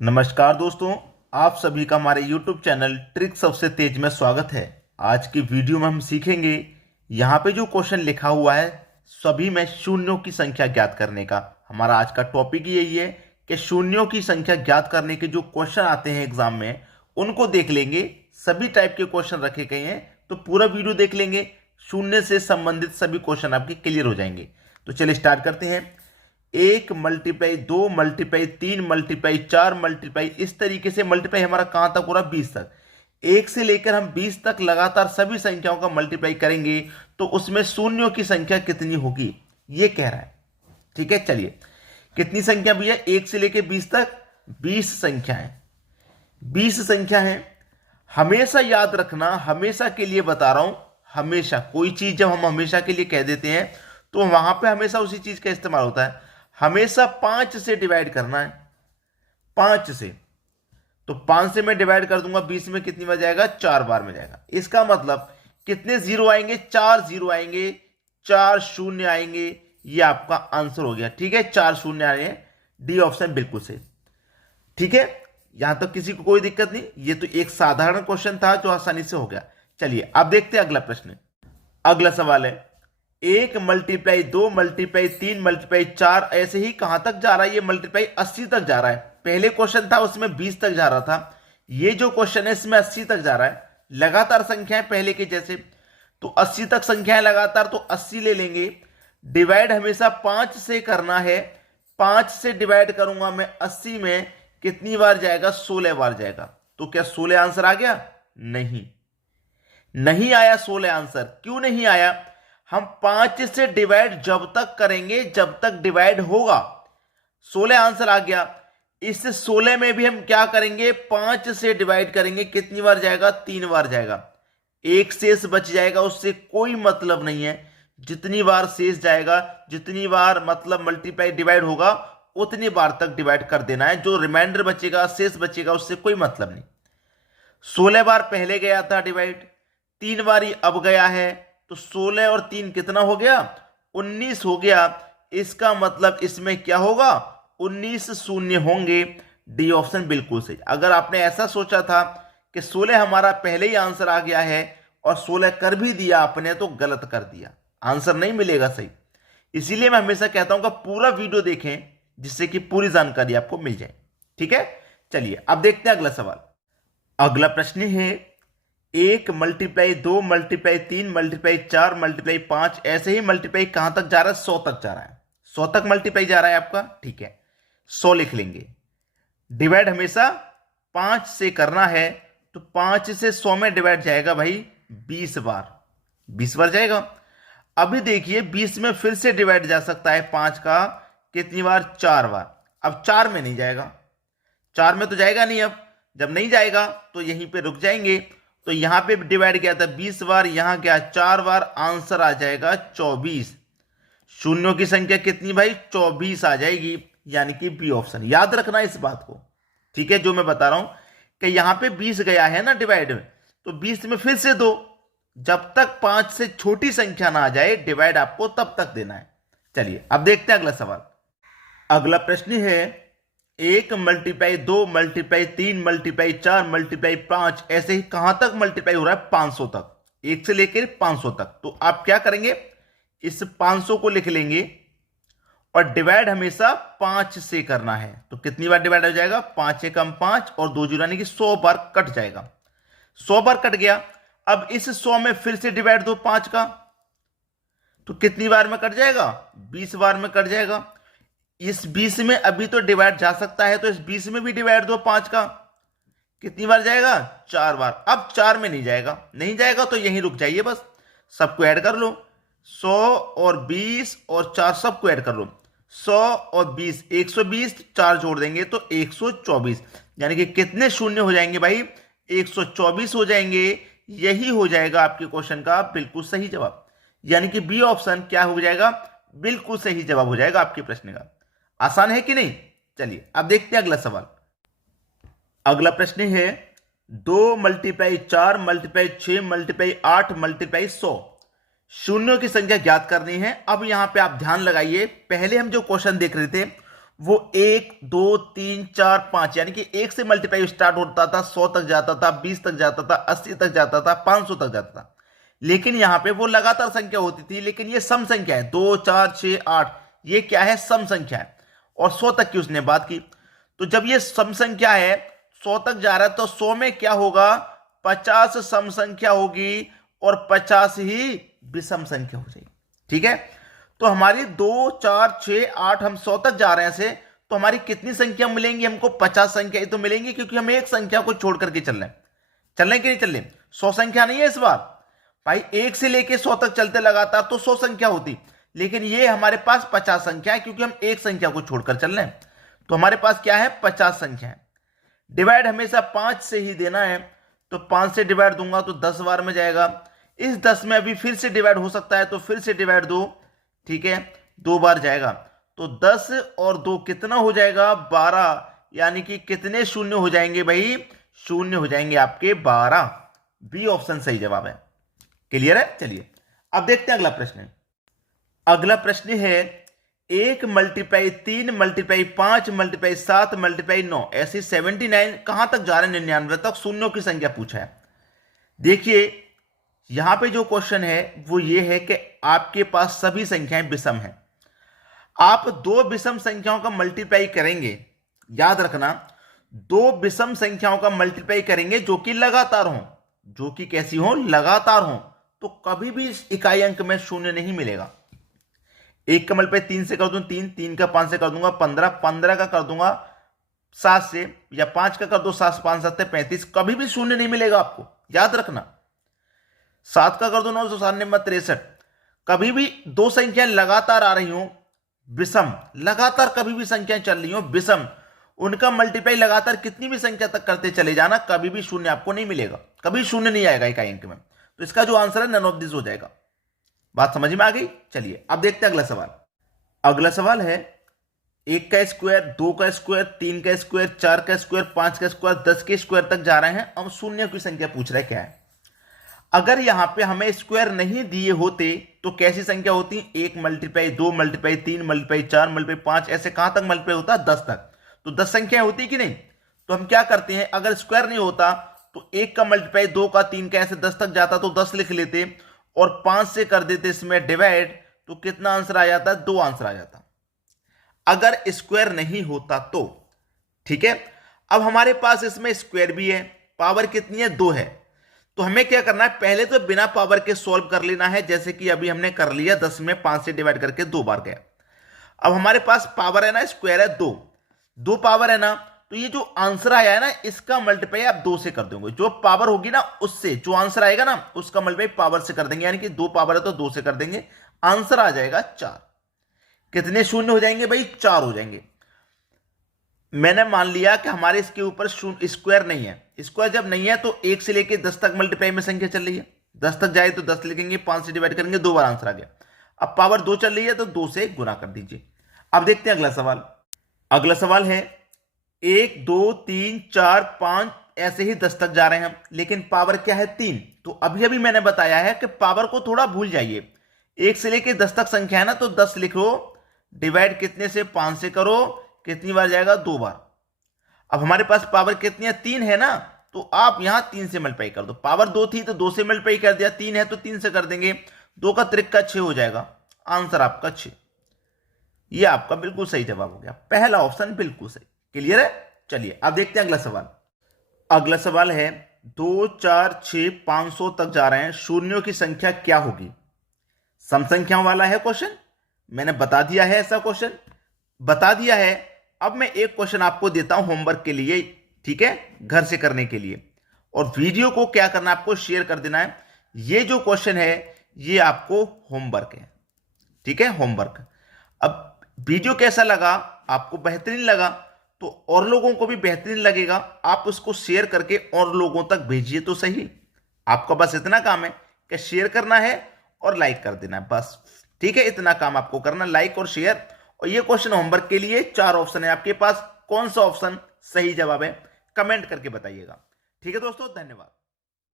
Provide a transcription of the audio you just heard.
नमस्कार दोस्तों, आप सभी का हमारे YouTube चैनल ट्रिक सबसे तेज में स्वागत है। आज की वीडियो में हम सीखेंगे यहाँ पे जो क्वेश्चन लिखा हुआ है सभी में शून्यों की संख्या ज्ञात करने का। हमारा आज का टॉपिक यही है कि शून्यों की संख्या ज्ञात करने के जो क्वेश्चन आते हैं एग्जाम में उनको देख लेंगे। सभी टाइप के क्वेश्चन रखे गए हैं तो पूरा वीडियो देख लेंगे, शून्य से संबंधित सभी क्वेश्चन आपके क्लियर हो जाएंगे। तो चलिए स्टार्ट करते हैं। 1 मल्टीप्लाई 2 मल्टीप्लाई 3 मल्टीप्लाई 4 मल्टीप्लाई, इस तरीके से मल्टीप्लाई हमारा कहां तक हो रहा है? 20 तक। 1 से लेकर हम 20 तक लगातार सभी संख्याओं का मल्टीप्लाई करेंगे तो उसमें शून्यों की संख्या कितनी होगी ये कह रहा है। ठीक है, चलिए कितनी संख्या भैया? 1 से लेकर 20 तक 20 संख्या है। 20 संख्या है। हमेशा याद रखना, हमेशा के लिए बता रहा हूं, हमेशा कोई चीज जब हम हमेशा के लिए कह देते हैं तो वहां पे हमेशा उसी चीज का इस्तेमाल होता है। हमेशा 5 से डिवाइड करना है, 5 से। तो 5 से मैं डिवाइड कर दूंगा 20 में, कितनी बार जाएगा? 4 बार में जाएगा। इसका मतलब कितने जीरो आएंगे? 4 जीरो आएंगे, 4 शून्य आएंगे। ये आपका आंसर हो गया। ठीक है, 4 शून्य आए हैं। डी ऑप्शन बिल्कुल सही। ठीक है, यहां तक किसी को कोई दिक्कत नहीं। ये तो एक साधारण क्वेश्चन था जो आसानी से हो गया। चलिए अब देखते हैं अगला प्रश्न। अगला सवाल है 1 मल्टीप्लाई 2 मल्टीप्लाई 3 मल्टीप्लाई 4, ऐसे ही कहां तक जा रहा है? ये मल्टीप्लाई 80 तक जा रहा है। पहले क्वेश्चन था उसमें 20 तक जा रहा था, ये जो क्वेश्चन है इसमें 80 तक जा रहा है। लगातार संख्याएं पहले के जैसे, तो 80 तक संख्याएं लगातार, तो 80 ले लेंगे। डिवाइड हमेशा 5 से करना है। 5 से डिवाइड करूंगा मैं 80 में, कितनी बार जाएगा? 16 बार जाएगा। तो क्या 16 आंसर आ गया? नहीं, नहीं आया 16 आंसर। क्यों नहीं आया? हम 5 से डिवाइड जब तक करेंगे जब तक डिवाइड होगा। 16 आंसर आ गया। इस 16 में भी हम क्या करेंगे? 5 से डिवाइड करेंगे, कितनी बार जाएगा? 3 बार जाएगा। एक शेष बच जाएगा, उससे कोई मतलब नहीं है। जितनी बार शेष जाएगा, जितनी बार मतलब मल्टीप्लाई डिवाइड होगा, उतनी बार तक डिवाइड कर देना है। जो रिमाइंडर बचेगा, शेष बचेगा, उससे कोई मतलब नहीं। 16 बार पहले गया था डिवाइड, 3 बार ही अब गया है, तो 16 और 3 कितना हो गया? 19 हो गया। इसका मतलब इसमें क्या होगा? 19 शून्य होंगे। डी ऑप्शन बिल्कुल सही। अगर आपने ऐसा सोचा था कि 16 हमारा पहले ही आंसर आ गया है और 16 कर भी दिया आपने, तो गलत कर दिया, आंसर नहीं मिलेगा सही। इसीलिए मैं हमेशा कहता हूं कि पूरा वीडियो देखें जिससे कि पूरी जानकारी आपको मिल जाए। ठीक है, चलिए अब देखते हैं अगला सवाल। अगला प्रश्न है 1 मल्टीप्लाई 2 मल्टीप्लाई 3 मल्टीप्लाई 4 मल्टीप्लाई 5, ऐसे ही मल्टीप्लाई कहां तक जा रहा है? 100 तक जा रहा है। 100 तक मल्टीप्लाई जा रहा है आपका। ठीक है, 100 लिख लेंगे। डिवाइड हमेशा 5 से करना है, तो 5 से 100 में डिवाइड जाएगा भाई 20 बार। 20 बार जाएगा। अभी देखिए 20 में फिर से डिवाइड जा सकता है 5 का, कितनी बार? 4 बार। अब 4 में नहीं जाएगा, 4 में तो जाएगा नहीं। अब जब नहीं जाएगा तो यहीं पे रुक जाएंगे। तो यहां पे डिवाइड किया था 20 बार, यहां क्या? 4 बार। आंसर आ जाएगा 24। शून्यों की संख्या कितनी भाई? 24 आ जाएगी, यानी कि बी ऑप्शन। याद रखना इस बात को। ठीक है, जो मैं बता रहा हूं कि यहां पे 20 गया है ना डिवाइड में, तो 20 में फिर से दो। जब तक 5 से छोटी संख्या ना आ जाए डिवाइड आपको तब तक देना है। चलिए अब देखते हैं अगला सवाल। अगला प्रश्न है 1 मल्टीप्लाई 2 मल्टीप्लाई 3 मल्टीप्लाई 4 मल्टीप्लाई 5, ऐसे ही कहां तक मल्टीप्लाई हो रहा है? 500 तक। 1 से लेकर 500 तक। तो आप क्या करेंगे? इस 500 को लिख लेंगे और डिवाइड हमेशा 5 से करना है। तो कितनी बार डिवाइड हो जाएगा? 5 एकम 5 और 2 जीरो, यानी कि 100 बार कट जाएगा। 100 बार कट गया। अब इस 100 में फिर से डिवाइड दो 5 का, तो कितनी बार में कट जाएगा? 20 बार में कट जाएगा। इस 20 में अभी तो डिवाइड जा सकता है, तो इस 20 में भी डिवाइड दो 5 का, कितनी बार जाएगा? 4 बार। अब 4 में नहीं जाएगा, नहीं जाएगा तो यहीं रुक जाइए बस। सबको ऐड कर लो, 100 और 20 और 4 सबको ऐड कर लो। 100 और 20 120, 4 जोड़ देंगे तो 124, यानी कि कितने शून्य हो जाएंगे भाई? 124 हो जाएंगे। यही हो जाएगा आपके क्वेश्चन का बिल्कुल सही जवाब, यानी कि बी ऑप्शन क्या हो जाएगा? बिल्कुल सही जवाब हो जाएगा आपके प्रश्न का। आसान है कि नहीं? चलिए अब देखते हैं अगला सवाल। अगला प्रश्न है 2 मल्टीप्लाई 4 मल्टीप्लाई 6 मल्टीप्लाई 8 मल्टीप्लाई 100, शून्यों की संख्या ज्ञात करनी है। अब यहां पे आप ध्यान लगाइए, पहले हम जो क्वेश्चन देख रहे थे वो 1 2 3 4 5 यानी कि 1 से मल्टीप्लाई स्टार्ट होता था, 100 तक जाता था, 20 तक जाता था, 80 तक जाता था, 500 तक जाता था। लेकिन यहां पे वो लगातार संख्या होती थी, लेकिन ये सम संख्या है। 2 4 6 8 ये क्या है? सम संख्या है। और 100 तक की उसने बात की। तो जब ये सम संख्या है, 100 तक जा रहा है, तो 100 में क्या होगा? 50 सम संख्या होगी और 50 ही विषम संख्या हो जाएगी। ठीक है, तो हमारी 2 4 6 8 हम 100 तक जा रहे हैं से, तो हमारी कितनी संख्या मिलेंगी हमको? 50 संख्या ही तो मिलेंगी, क्योंकि हम एक संख्या को छोड़ करके चल रहे हैं। चल रहे हैं कि नहीं चल रहे? 100 संख्या नहीं है इस बार भाई। 1 से लेके 100 तक चलते लगातार तो 100 संख्या होती, लेकिन ये हमारे पास 50 संख्या है, क्योंकि हम एक संख्या को छोड़कर चल रहे हैं। तो हमारे पास क्या है? 50 संख्या है। डिवाइड हमेशा 5 से ही देना है, तो 5 से डिवाइड दूंगा तो 10 बार में जाएगा। इस 10 में अभी फिर से डिवाइड हो सकता है, तो फिर से डिवाइड दो। ठीक है, 2 बार जाएगा, तो 10 और 2 कितना हो जाएगा? 12। यानी कि कितने शून्य हो जाएंगे भाई? शून्य हो जाएंगे आपके 12। बी ऑप्शन सही जवाब है। क्लियर है? चलिए अब देखते हैं अगला प्रश्न। अगला प्रश्न है 1 मल्टीप्लाई 3 मल्टीप्लाई 5 मल्टीप्लाई 7 मल्टीप्लाई 9 ऐसे 79 कहां तक जा रहे हैं? 99 तक शून्यों की संख्या पूछा है। देखिए यहां पे जो क्वेश्चन है वो ये है कि आपके पास सभी संख्याएं विषम हैं। आप दो विषम संख्याओं का मल्टीप्लाई करेंगे, याद रखना, दो विषम संख्याओं का मल्टीप्लाई करेंगे जो कि लगातार हो, जो कि कैसी हो? लगातार हो, तो कभी भी इस इकाई अंक में शून्य नहीं मिलेगा। 1 का मल्टीप्लाई 3 से कर दूं 3, 3 का 5 से कर दूंगा 15, 15 का कर दूंगा 7 से, या 5 का कर दो 7 से 5 7 35, कभी भी शून्य नहीं मिलेगा आपको, याद रखना। 7 का कर दो 9 93 63, कभी भी दो संख्याएं लगातार आ रही हो विषम, लगातार कभी भी संख्याएं चल रही हो विषम, उनका मल्टीप्लाई लगातार कितनी भी संख्या तक करते चले जाना, कभी भी शून्य आपको नहीं मिलेगा, कभी शून्य नहीं आएगा इकाई अंक में। तो इसका जो आंसर है नन ऑफ दिस हो जाएगा। बात समझ में आ गई? चलिए अब देखते हैं अगला सवाल। अगला सवाल है 1 का स्क्वायर, 2 का स्क्वायर, 3 का स्क्वायर, 4 का स्क्वायर, 5 का स्क्वायर, 10 के स्क्वायर तक जा रहे हैं। अब शून्य की संख्या पूछ रहा है क्या है। अगर यहां पे हमें स्क्वायर नहीं दिए होते तो कैसी संख्या होती? 1 मल्टीप्लाई 2 मल्टीप्लाई 3 मल्टीप्लाई 4 मल्टीप्लाई 5, ऐसे कहां तक मल्टीप्लाई होता है? 10 तक। तो 10 संख्या होती कि नहीं? तो हम क्या करते हैं, अगर स्क्वायर नहीं होता तो 1 का मल्टीप्लाई 2 का 3 का ऐसे 10 तक जाता तो 10 लिख लेते और 5 से कर देते इसमें डिवाइड, तो कितना आंसर आ जाता? 2 आंसर आ जाता, अगर स्क्वायर नहीं होता तो। ठीक है, अब हमारे पास इसमें स्क्वायर भी है, पावर कितनी है? 2 है। तो हमें क्या करना है, पहले तो बिना पावर के सॉल्व कर लेना है, जैसे कि अभी हमने कर लिया। 10 में 5 से डिवाइड करके 2 बार गया। अब हमारे पास पावर है ना, स्क्वायर है 2, 2 पावर है ना, तो ये जो आंसर आया है ना, इसका मल्टीप्लाई आप 2 से कर दोगे। जो पावर होगी ना उससे, जो आंसर आएगा ना उसका मल्टीप्लाई पावर से कर देंगे, यानी कि 2 पावर है तो 2 से कर देंगे, आंसर आ जाएगा 4। कितने शून्य हो जाएंगे भाई? 4 हो जाएंगे। मैंने मान लिया कि हमारे इसके ऊपर स्क्वायर नहीं है। स्क्वायर जब नहीं है तो 1 से लेके 10 तक मल्टीप्लाई में संख्या चल रही है, 10 तक जाए तो 10 लिखेंगे, 5 से डिवाइड करेंगे, 2 बार आंसर आ गया। अब पावर 2 चल रही है तो 2 से गुना कर दीजिए। अब देखते हैं अगला सवाल। अगला सवाल है 1 2 3 4 5 ऐसे ही 10 तक जा रहे हैं, लेकिन पावर क्या है? 3। तो अभी अभी मैंने बताया है कि पावर को थोड़ा भूल जाइए। 1 से लेके 10 तक संख्या है ना, तो 10 लिखो, डिवाइड कितने से? 5 से करो, कितनी बार जाएगा? 2 बार। अब हमारे पास पावर कितनी है? 3 है ना, तो आप यहां 3 से मल्टीप्लाई कर दो। पावर 2 थी तो 2 से मल्टीप्लाई कर दिया, 3 है तो 3 से कर देंगे, 2 का त्रिका 6 हो जाएगा, आंसर आपका 6। ये आपका बिल्कुल सही जवाब हो गया, पहला ऑप्शन बिल्कुल सही। क्लियर है? चलिए अब देखते हैं अगला सवाल। अगला सवाल है 2 4 6 500 तक जा रहे हैं, शून्यों की संख्या क्या होगी? सम संख्याओं वाला है क्वेश्चन, मैंने बता दिया है, ऐसा क्वेश्चन बता दिया है। अब मैं एक क्वेश्चन आपको देता हूं होमवर्क के लिए, ठीक है, घर से करने के लिए, और वीडियो को क्या करना है, आपको शेयर कर देना है। ये जो क्वेश्चन है ये आपको होमवर्क है, ठीक है, होमवर्क। अब वीडियो कैसा लगा? आपको बेहतरीन लगा तो और लोगों को भी बेहतरीन लगेगा, आप उसको शेयर करके और लोगों तक भेजिए तो सही। आपका बस इतना काम है कि शेयर करना है और लाइक कर देना है, बस, ठीक है, इतना काम आपको करना, लाइक और शेयर। और ये क्वेश्चन होमवर्क के लिए 4 ऑप्शन है आपके पास, कौन सा ऑप्शन सही जवाब है कमेंट करके बताइएगा। ठीक है दोस्तों, धन्यवाद।